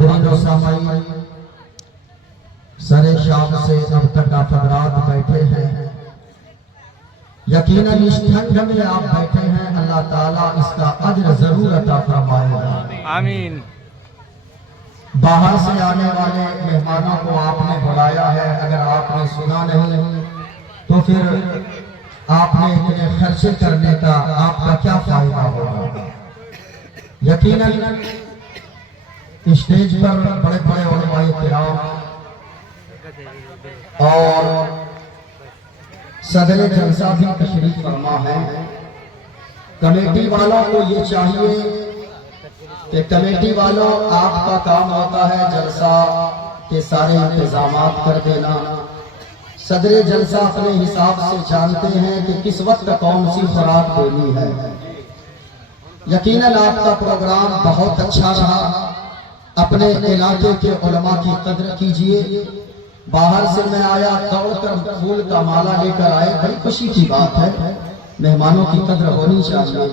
حاضرین و سامعین، سر شام سے اب تک آپ حضرات بیٹھے ہیں، یقیناً اس ٹھنڈ میں آپ بیٹھے ہیں، اللہ تعالیٰ اس کا اجر ضرور عطا فرمائے گا۔ آمین۔ باہر سے آنے والے مہمانوں کو آپ نے بلایا ہے، اگر آپ نے سنا نہیں تو پھر آپ نے اتنے خرچے کرنے کا آپ کا کیا فائدہ ہوگا؟ یقیناً اسٹیج پر بڑے بڑے علماء کرام اور صدر جلسہ بھی تشریف فرما ہے۔ کمیٹی والوں کو یہ چاہیے کہ کمیٹی والوں، آپ کا کام ہوتا ہے جلسہ کے سارے انتظامات کر دینا۔ صدر جلسہ اپنے حساب سے جانتے ہیں کہ کس وقت کون سی خوراک دینی ہے۔ یقیناً آپ کا پروگرام بہت اچھا رہا، اپنے علاقے کے علماء کی قدر کیجئے۔ باہر سے میں آیا، دوڑ کر پھول کا مالا لے کر آئے، بڑی خوشی کی بات ہے، مہمانوں کی قدر ہونی چاہیے،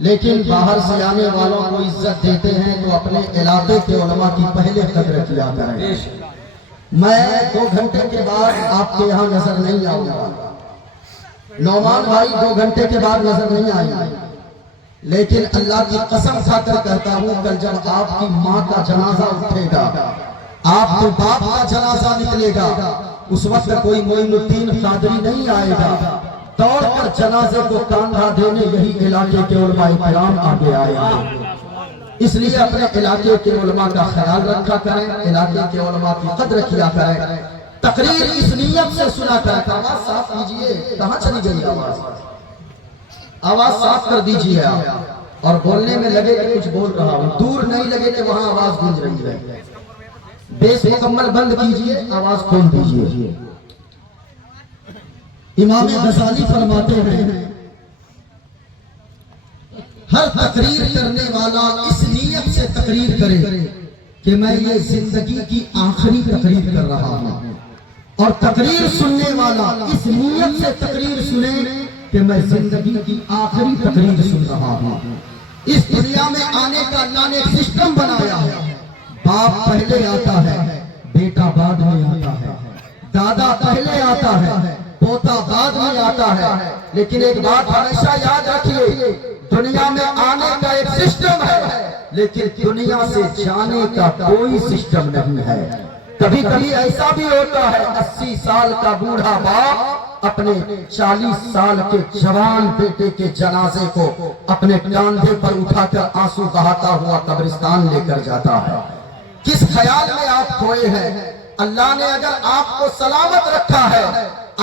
لیکن باہر سے آنے والوں کو عزت دیتے ہیں تو اپنے علاقے کے علماء کی پہلے قدر کیا کریں۔ میں 2 گھنٹے کے بعد آپ کے یہاں نظر نہیں آؤں گا، نعمان بھائی 2 گھنٹے کے بعد نظر نہیں آئیں گے، لیکن اللہ کی قسم کھا کر کہتا ہوں، کل جب آپ کی ماں کا جنازہ اٹھے گا، آپ کے باپ کا جنازہ نکلے گا، اس وقت کوئی معین الدین قادری نہیں آئے گا، دوڑ کر جنازے کو کاندھا دینے یہی علاقے کے علماء کرام آگے آئے ہیں۔ اس لیے اپنے علاقے کے علماء کا خیال رکھا کریں، علاقے کے علماء کی قدر کیا کریں، تقریر اس نیت سے سنا کریں۔ آواز صاف کیجئے، کہاں چلی گئی آواز صاف کر دیجئے آپ، اور بولنے میں لگے کہ کچھ بول رہا ہوں، دور نہیں لگے کہ وہاں آواز گونج رہی ہے۔ بیس مکمل بند کیجئے، آواز کھول دیجئے۔ امام غزالی فرماتے ہیں، ہر تقریر کرنے والا اس نیت سے تقریر کرے کہ میں یہ زندگی کی آخری تقریر کر رہا ہوں، اور تقریر سننے والا اس نیت سے تقریر سنے کہ میں زندگی کی آخری تقریر سن رہا ہوں۔ اس دنیا میں آنے کا اللہ نے ایک سسٹم بنایا ہے، باپ پہلے آتا ہے، بیٹا بعد میں آتا ہے، دادا پہلے آتا ہے، پوتا بعد میں آتا ہے، لیکن ایک بات ہمیشہ یاد رکھیے، دنیا میں آنے کا ایک سسٹم ہے، لیکن دنیا سے جانے کا کوئی سسٹم نہیں ہے۔ کبھی کبھی ایسا بھی ہوتا ہے، 80 سال کا بوڑھا باپ اپنے 40 سال کے جوان بیٹے کے جنازے کو اپنے کاندھے پر اٹھا کر آنسو بہاتا ہوا قبرستان لے کر جاتا ہے۔ کس خیال میں آپ کھوئے ہیں؟ اللہ نے اگر آپ کو سلامت رکھا ہے،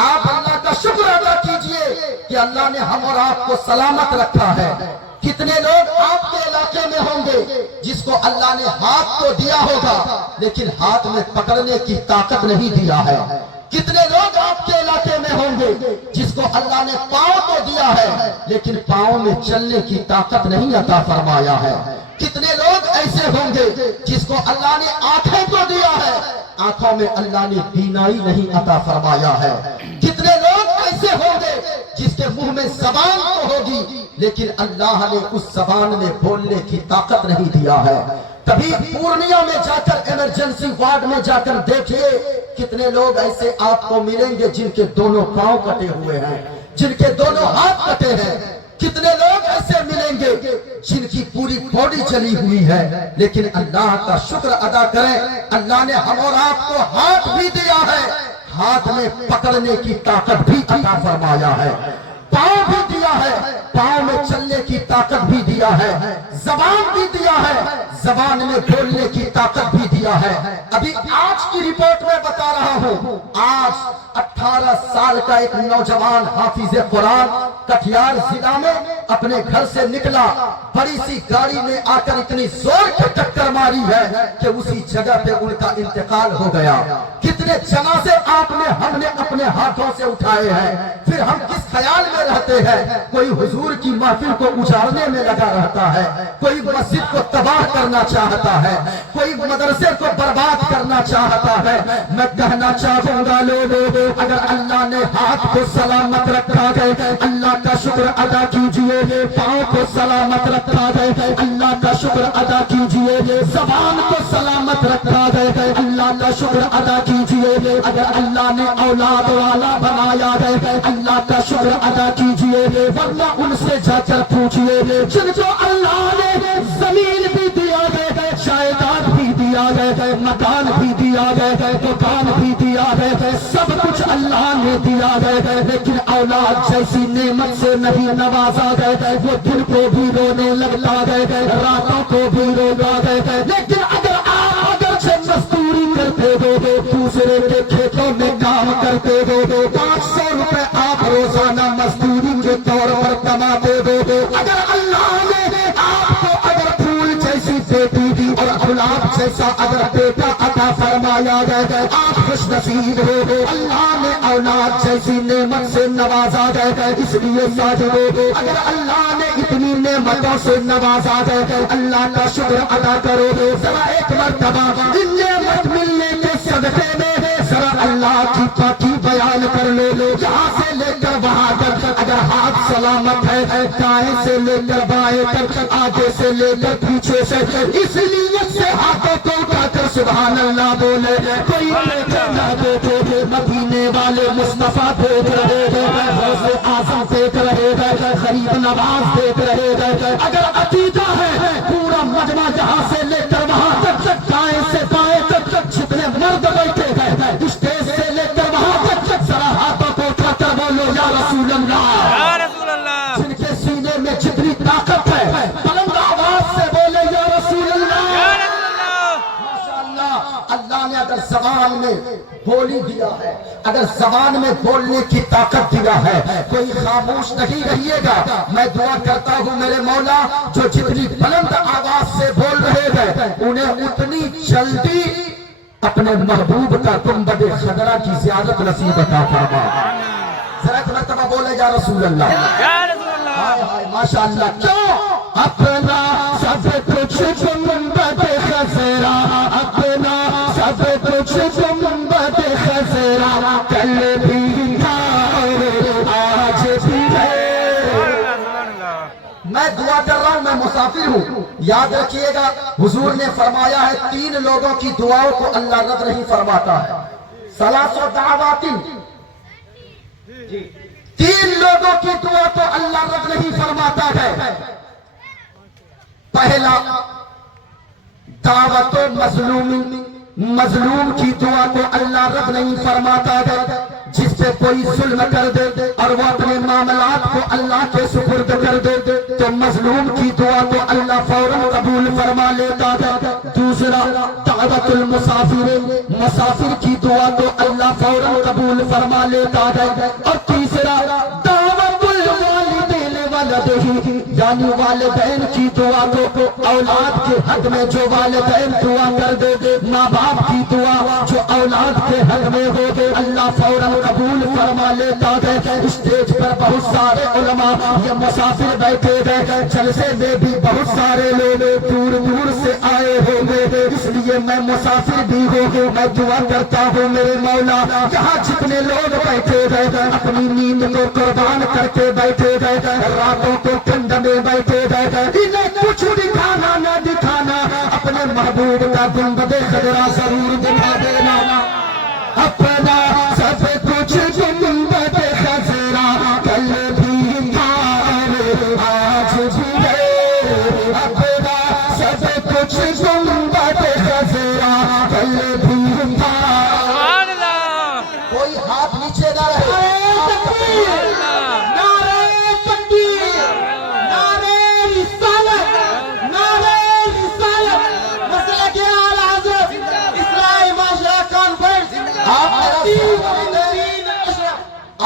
آپ اللہ کا شکر ادا کیجئے کہ اللہ نے ہم اور آپ کو سلامت رکھا ہے۔ کتنے لوگ آپ کے علاقے میں ہوں گے جس کو اللہ نے ہاتھ تو دیا ہوگا لیکن ہاتھ میں پکڑنے کی طاقت نہیں دیا ہے۔ کتنے لوگ آپ کے علاقے میں ہوں گے جس کو اللہ نے پاؤں تو دیا ہے لیکن پاؤں میں چلنے کی طاقت نہیں عطا فرمایا ہے۔ کتنے لوگ ایسے ہوں گے جس کو اللہ نے آنکھیں تو دیا ہے، آنکھوں میں اللہ نے بینائی نہیں عطا فرمایا ہے۔ کتنے لوگ ایسے ہوں گے جس کے منہ میں زبان تو ہوگی لیکن اللہ نے اس زبان میں بولنے کی طاقت نہیں دیا ہے۔ کبھی پورنیہ میں جا کر ایمرجنسی وارڈ میں جا کر دیکھیے، کتنے لوگ ایسے آپ کو ملیں گے جن کے دونوں پاؤں کٹے ہوئے ہیں، جن کے دونوں ہاتھ کٹے ہیں۔ کتنے لوگ ایسے ملیں گے جن کی پوری باڈی چلی ہوئی ہے، لیکن اللہ کا شکر ادا کریں، اللہ نے ہم اور آپ کو ہاتھ بھی دیا ہے، ہاتھ میں پکڑنے کی طاقت بھی عطا فرمایا ہے، پاؤں بھی دیا ہے، پاؤں میں چلنے کی طاقت بھی دیا ہے، زبان بھی دیا ہے، زبان میں بولنے کی طاقت بھی دیا ہے۔ ابھی آج کی رپورٹ میں بتا رہا ہوں، آج 18 سال کا ایک نوجوان حافظ قرآن کٹیہار ضلع میں اپنے گھر سے نکلا، بڑی سی گاڑی نے آ کر اتنی زور کی ٹکر ماری ہے کہ اسی جگہ پہ ان کا انتقال ہو گیا۔ کتنے جنازے آپ نے ہم نے اپنے ہاتھوں سے اٹھائے ہیں، پھر ہم کس خیال میں رہتے ہیں؟ کوئی حضور کی محفل کو اجاڑنے میں لگا رہتا ہے، کوئی مسجد کو تباہ کرنا چاہتا ہے، کوئی مدرسے کو برباد کرنا چاہتا ہے. میں کہنا چاہوں گا لوگوں اگر اللہ نے ہاتھ کو سلامت رکھا ہے اللہ کا شکر ادا کیجئے, پاؤں کو سلامت رکھا ہے اللہ کا شکر ادا کیجئے, زبان کو سلامت رکھا ہے اللہ کا شکر ادا کیجئے, اگر اللہ نے اولاد والا بنایا ہے اللہ کا شکر ادا کیجئے, ورنہ ان سے جا کر پوچھئے جن کو اللہ نے زمین بھی دیا ہے, جائیداد بھی دیا ہے, مکان بھی دیا ہے, دکان بھی دیا ہے, سب کچھ اللہ نے دیا ہے, لیکن اولاد جیسی نعمت سے نہیں نوازا ہے. وہ دن کو بھی رونے لگتا ہے, راتوں کو بھی روتا ہے, لیکن اگر آپ اگرچہ مزدوری کرتے ہو دوسرے کے کھیتوں میں کام کرتے ہو 500 روپے آپ روزانہ مزدوری کے طور پر کماتے ہو, اگر اللہ نے آپ کو اگر پھول جیسی بیٹی دی اور گلاب جیسا اگر بیٹا عطا فرمایا ہے آپ خوش نصیب ہو. اللہ نے اولاد جیسی نعمت سے نوازا ہے, اس لیے ساجدو اگر اللہ نے اتنی نعمتوں سے نوازا ہے اللہ کا شکر ادا کرو. ذرا ایک مرتبہ ان نعمت ملنے کے صدقے میں ذرا اللہ کی پاکی بیان کر لو. یہاں سے لے کر وہاں تک اگر ہاتھ سلامت ہے دائیں سے لے کر بائیں تک, آگے سے لے کر پیچھے سے, اس لیے سے ہاتھوں کو اٹھا کر سبحان اللہ بولے. کوئی نہ دیکھے مدینے والے مصطفیٰ دیکھ رہے ہیں, غوث اعظم دیکھ رہے ہیں, غریب نواز دیکھ رہے ہیں. اگر عقیدہ ہے پورا مجمع جہاں سے لے کر وہاں تک دائیں سے بائیں تک جتنے مرد بیٹھے ہیں اسٹیج سے لے کر وہاں تک ذرا ہاتھوں کو اٹھا کر بولو یا رسول اللہ, یا رسول اللہ. جن کے سینے میں جتنی طاقت ہے بلند آواز سے بولے یا رسول اللہ, یا رسول اللہ. ماشاءاللہ اللہ نے اگر زبان میں بولی دیا ہے, اگر زبان میں بولنے کی طاقت دیا ہے, کوئی خاموش نہیں رہیے گا. میں دعا کرتا ہوں میرے مولا جو جتنی بلند آواز سے بول رہے ہیں انہیں اتنی جلدی اپنے محبوب کا گنبد خضرا کی زیارت نصیب عطا فرما. ذرا ایک مرتبہ بولے یا رسول اللہ, یا رسول اللہ. ماشاءاللہ کیوں اپنا سب کچھ گنبد خضرا, اپنا سب کچھ گنبد خضرا کل بھی تھا آج بھی ہے. میں دعا کر رہا ہوں, میں مسافر ہوں, یاد رکھیے گا حضور نے فرمایا ہے 3 لوگوں کی دعاؤں کو اللہ رد نہیں فرماتا ہے. ثلاث دعوات, 3 لوگوں کی دعا کو اللہ رد نہیں فرماتا ہے. پہلا دعوت مظلوم, مظلوم کی دعا کو اللہ رد نہیں فرماتا ہے. جس پہ کوئی ظلم کر دے اور وہ اپنے معاملات کو اللہ کے سپرد کر دے تو مظلوم کی دعا کو اللہ فوراً قبول فرما لیتا ہے. دوسرا دعوت المسافر, مسافر کی دعا کو اللہ فوراً قبول فرما لیتا ہے. اور تیسرا دعوت الوالدین ولدہ, یعنی والدین کی دعا کو اولاد کے حق میں جو والدین دعا کر دے, ماں باپ کی دعا جو اولاد کے حق میں ہو اللہ فوراً قبول فرما لیتا ہے. اسٹیج پر بہت سارے علماء یہ مسافر بیٹھے ہیں, جلسے میں بھی بہت سارے لوگ دور دور سے آئے ہوں گے, اس لیے میں مسافر بھی ہوں. میں دعا کرتا ہوں میرے مولا یہاں جتنے لوگ بیٹھے ہیں اپنی نیند کو قربان کر کے بیٹھے ہیں, راتوں کو ٹھنڈ میں بیٹھے ہیں, انہیں کچھ دکھانا نہ دکھانا اپنے محبوب کا گنبد خضرا ضرور دکھا دینا. اپنا سب کچھ گنبد خضرا کل بھی تھا آج بھی ہے. اپنا سب کچھ گنبد خضرا کل بھی تھا. کوئی ہاتھ نیچے نہ رہے.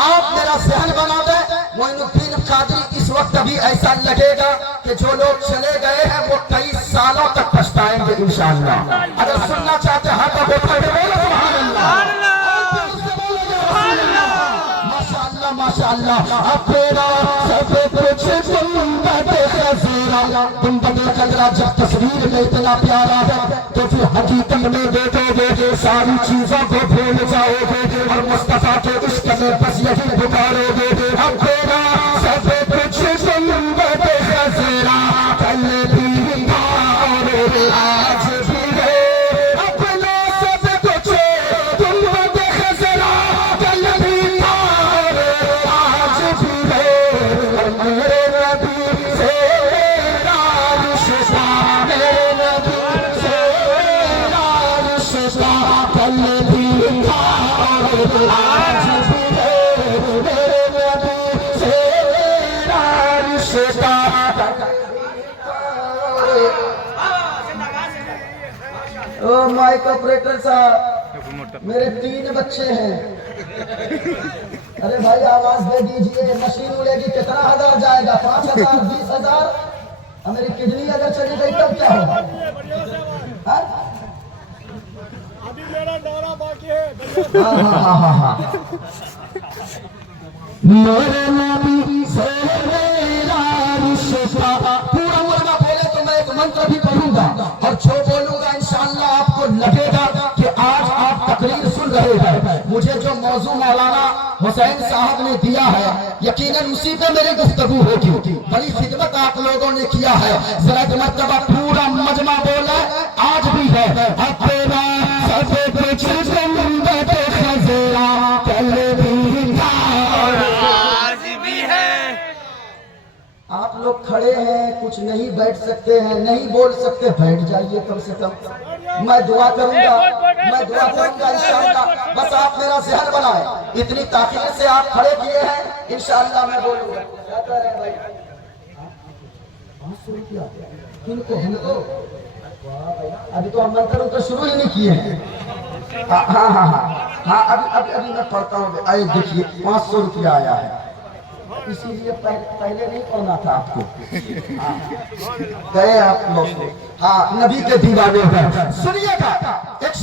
آپ میرا ذہن بنا دیں, معین الدین قادری اس وقت بھی ایسا لگے گا کہ جو لوگ چلے گئے ہیں وہ کئی سالوں تک پچھتائیں گے انشاءاللہ. اگر سننا چاہتے ہیں تو اٹھا کے بولو سبحان اللہ. ماشاءاللہ ماشاءاللہ. اپنا سب کچھ گنبد خضرا میرا گنبد خضرا جب تصویر میں اتنا پیارا ہے تو پھر حقیقت میں دیکھو گے ساری چیزوں کو بھول جاؤ گے اور مصطفیٰ کے عشق میں بس یہی پکارو گے اب تیرا سب کچھ گنبد خضرا کل بھی تھا اور آج بھی ہے اپنا سب کچھ گنبد خضرا کل بھی تھا اور آج بھی ہے اور میرے نبی سے رشتہ میرے نبی سے رشتہ کل بھی تھا اور آج بھی ہے میرے نبی سے رشتہ او مائک آپریٹر صاحب میرے 3 بچے ہیں ارے بھائی آواز دے دیجئے مشین اڑے گی کتنا ہزار جائے گا 5,000 20,000 میری کڈنی اگر چلی گئی تب کیا ہوگا ابھی میرا دورہ باقی ہے میرے نبی سے میرا رشتہ پورا مرغا بولے تو میں ایک منتر بھی پڑھوں گا اور جو بولوں گا انشاءاللہ آپ کو لگے گا کہ آج آپ تقریر سن رہے ہیں مجھے جو موضوع مولانا حسین صاحب نے دیا ہے یقیناً اسی پہ میری گفتگو ہوگی بڑی خدمت آپ لوگوں نے کیا ہے ذرا ایک مرتبہ پورا مجمع بولا آج بھی ہے اپنا سب کچھ گنبد خضرا کل بھی تھا آپ لوگ کھڑے ہیں کچھ نہیں بیٹھ سکتے ہیں نہیں بول سکتے بیٹھ جائیے کم سے کم میں دعا کروں گا انشاءاللہ بس آپ میرا ذہن بنائیں اتنی تاخیر سے آپ کھڑے کیے ہیں انشاءاللہ میں بولوں گا کیا کہہ رہے ہیں بھائی 500 روپیہ ان کو ابھی تو ہم منتروں تو شروع ہی نہیں کیے ہیں ہاں ابھی میں پڑھتا ہوں آئے دیکھیے 500 روپیہ آیا ہے اسی لیے پہلے نہیں پڑھنا تھا آپ کو گئے آپ لوگ ہاں نبی کے دیوانے ہیں سنیے گا ایک